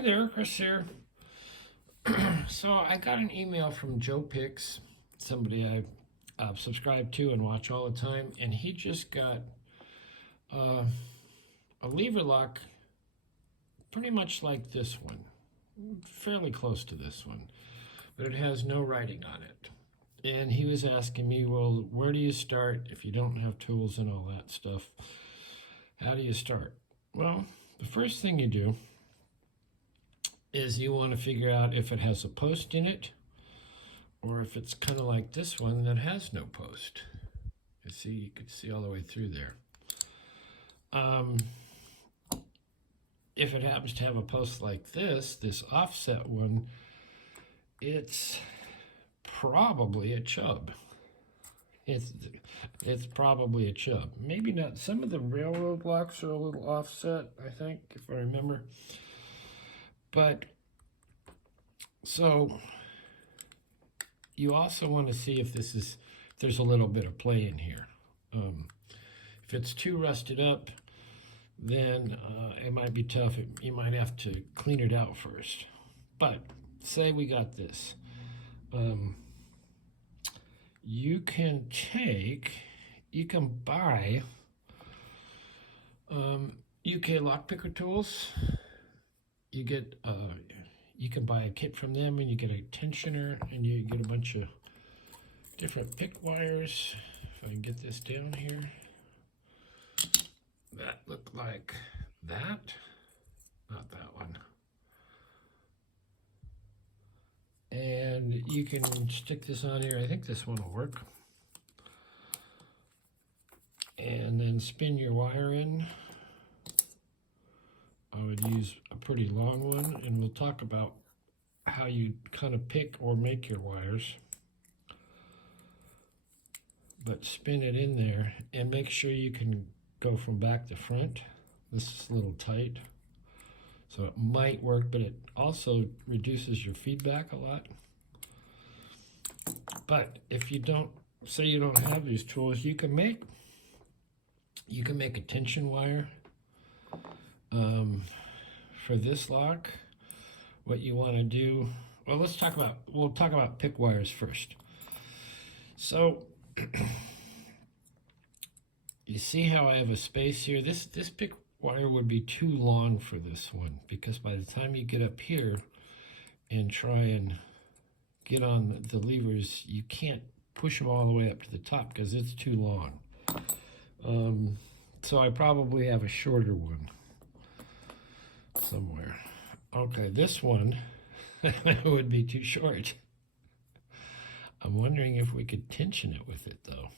Hi there, Chris here. So I got an email from Joe Pix, somebody I subscribe to and watch all the time, and he just got uh, a lever lock pretty much like this one, fairly close to this one, but it has no writing on it. And he was asking me, well, where do you start if you don't have tools and all that stuff? How do you start? Well, the first thing you do is you want to figure out if it has a post in it or if it's kind of like this one that has no post. You can see all the way through there. If it happens to have a post like this offset one, it's probably a chub. It's probably a chub. Maybe not. Some of the railroad locks are a little offset, I think, if I remember. But so you also want to see if there's a little bit of play in here. If it's too rusted up, then it might be tough. You might have to clean it out first. But say we got this. You can buy UK lock picker tools. You can buy a kit from them, and you get a tensioner, and you get a bunch of different pick wires. If I can get this down here, that looked like that, not that one. And you can stick this on here. I think this one will work. And then spin your wire in. I would use a pretty long one, and we'll talk about how you kind of pick or make your wires. But spin it in there and make sure you can go from back to front. This is a little tight, so it might work, but it also reduces your feedback a lot. But if you don't have these tools, you can make a tension wire. For this lock, what you want to do, well, we'll talk about pick wires first. So you see how I have a space here? This pick wire would be too long for this one, because by the time you get up here and try and get on the levers, you can't push them all the way up to the top because it's too long. So I probably have a shorter one somewhere. Okay, this one would be too short. I'm wondering if we could tension it with it, though.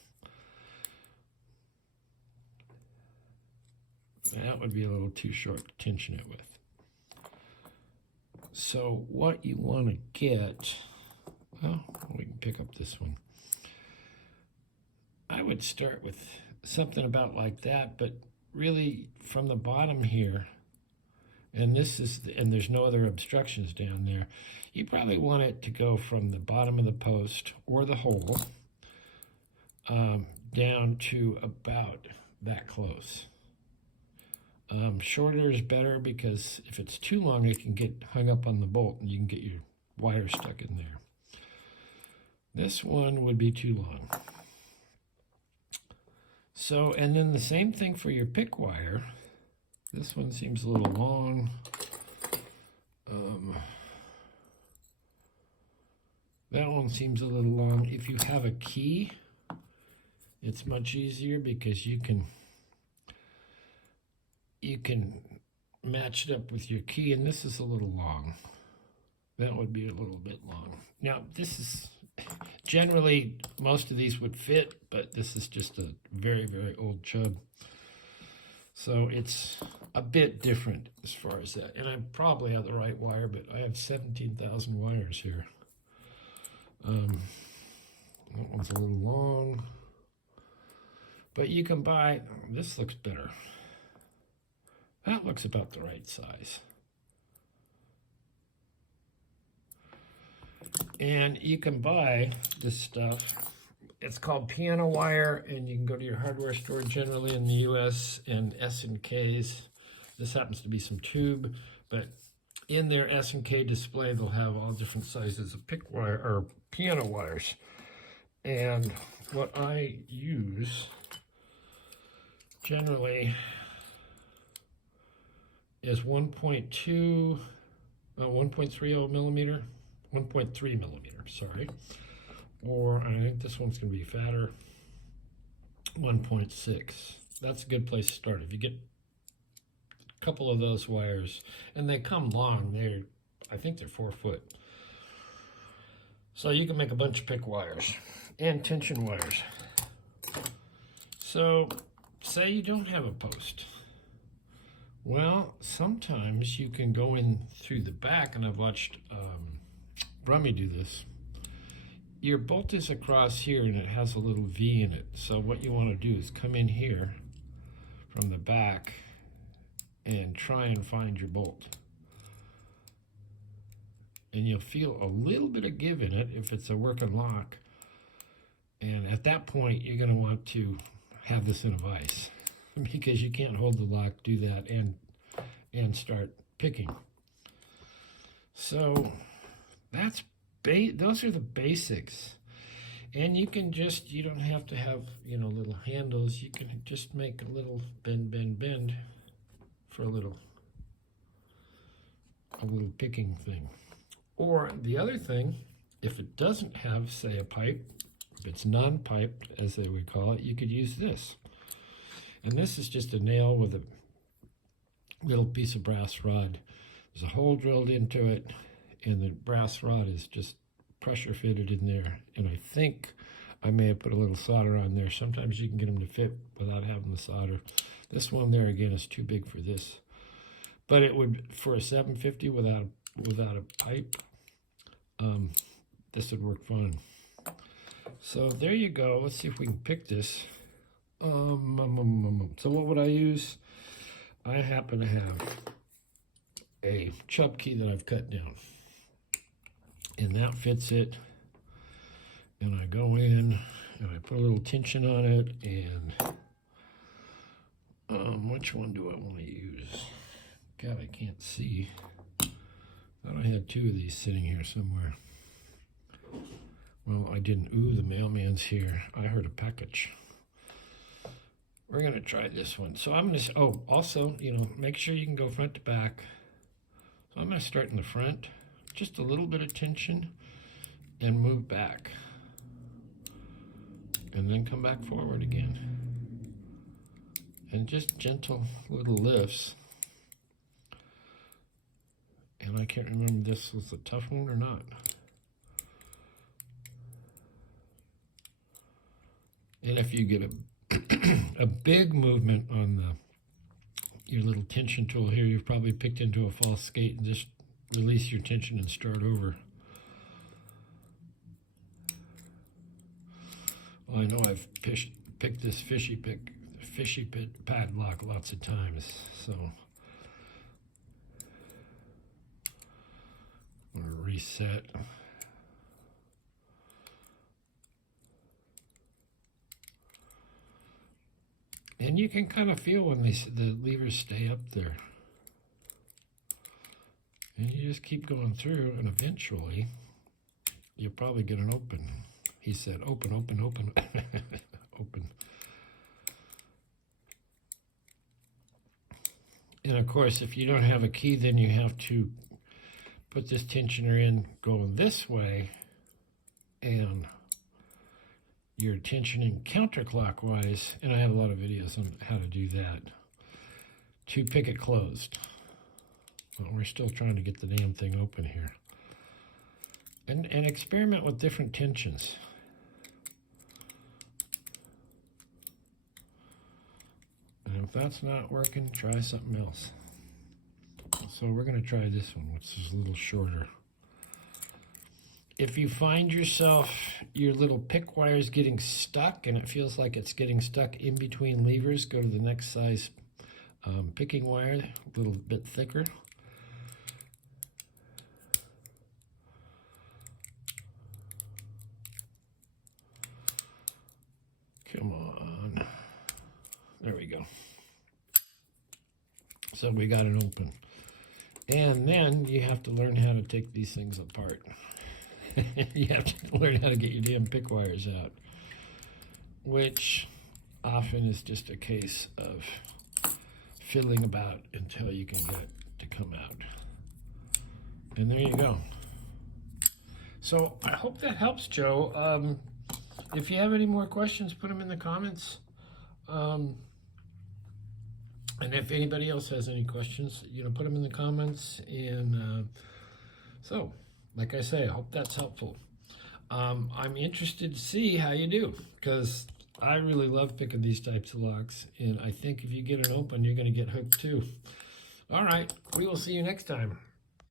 That would be a little too short to tension it with. So what you want to get, well, we can pick up this one. I would start with something about like that, but really from the bottom here, and there's no other obstructions down there, you probably want it to go from the bottom of the post or the hole down to about that close. Shorter is better, because if it's too long, it can get hung up on the bolt and you can get your wire stuck in there. This one would be too long. So, and then the same thing for your pick wire. This one seems a little long. That one seems a little long. If you have a key, it's much easier, because you can match it up with your key, and this is a little long. That would be a little bit long. Now, this is generally, most of these would fit, but this is just a very, very old chub. So it's a bit different as far as that. And I probably have the right wire, but I have 17,000 wires here. That one's a little long. But you can buy, this looks better. That looks about the right size. And you can buy this stuff. It's called piano wire, and you can go to your hardware store generally in the US and S&K's. This happens to be some tube, but in their S&K display, they'll have all different sizes of pick wire or piano wires. And what I use generally is 1.2, 1.30 millimeter, 1.3 millimeter, sorry. Or I think this one's going to be fatter, 1.6. That's a good place to start. If you get a couple of those wires, and they come long, I think they're 4 foot. So you can make a bunch of pick wires and tension wires. So say you don't have a post. Well, sometimes you can go in through the back, and I've watched Brummy do this. Your bolt is across here and it has a little V in it. So what you want to do is come in here from the back and try and find your bolt. And you'll feel a little bit of give in it if it's a working lock. And at that point, you're going to want to have this in a vise because you can't hold the lock, do that, and start picking. So those are the basics. And you can just, you don't have to have, little handles. You can just make a little bend for a little picking thing. Or the other thing, if it doesn't have, say, a pipe, if it's non-piped, as they would call it, you could use this. And this is just a nail with a little piece of brass rod. There's a hole drilled into it, and the brass rod is just pressure fitted in there. And I think I may have put a little solder on there. Sometimes you can get them to fit without having the solder. This one there, again, is too big for this. But it would, for a 750 without a pipe, this would work fine. So there you go. Let's see if we can pick this. So what would I use? I happen to have a chub key that I've cut down, and that fits it. And I go in and I put a little tension on it, and which one do I want to use? God, I can't see. I thought I had 2 of these sitting here somewhere. Well, I didn't. Ooh, the mailman's here. I heard a package. We're going to try this one. So I'm going to, also, make sure you can go front to back. So I'm going to start in the front, just a little bit of tension, and move back. And then come back forward again. And just gentle little lifts. And I can't remember if this was a tough one or not. And if you get a big movement on your little tension tool here, you've probably picked into a false skate, and just release your tension and start over. Well, I know I've picked this fishy pit padlock lots of times, so I'm going to reset. And you can kind of feel when the levers stay up there. And you just keep going through, and eventually you'll probably get an open. He said, open, open, open, open. And of course, if you don't have a key, then you have to put this tensioner in going this way, and you're tensioning counterclockwise, and I have a lot of videos on how to do that, to pick it closed. Well, we're still trying to get the damn thing open here. And experiment with different tensions. And if that's not working, try something else. So we're going to try this one, which is a little shorter. If you find yourself, your little pick wires getting stuck, and it feels like it's getting stuck in between levers, go to the next size picking wire, a little bit thicker. Come on. There we go. So we got an open. And then you have to learn how to take these things apart. You have to learn how to get your damn pick wires out, which often is just a case of fiddling about until you can get it to come out. And there you go. So I hope that helps, Joe. If you have any more questions, put them in the comments. And if anybody else has any questions, put them in the comments. And so, like I say, I hope that's helpful. I'm interested to see how you do, because I really love picking these types of locks. And I think if you get it open, you're going to get hooked too. All right, we will see you next time.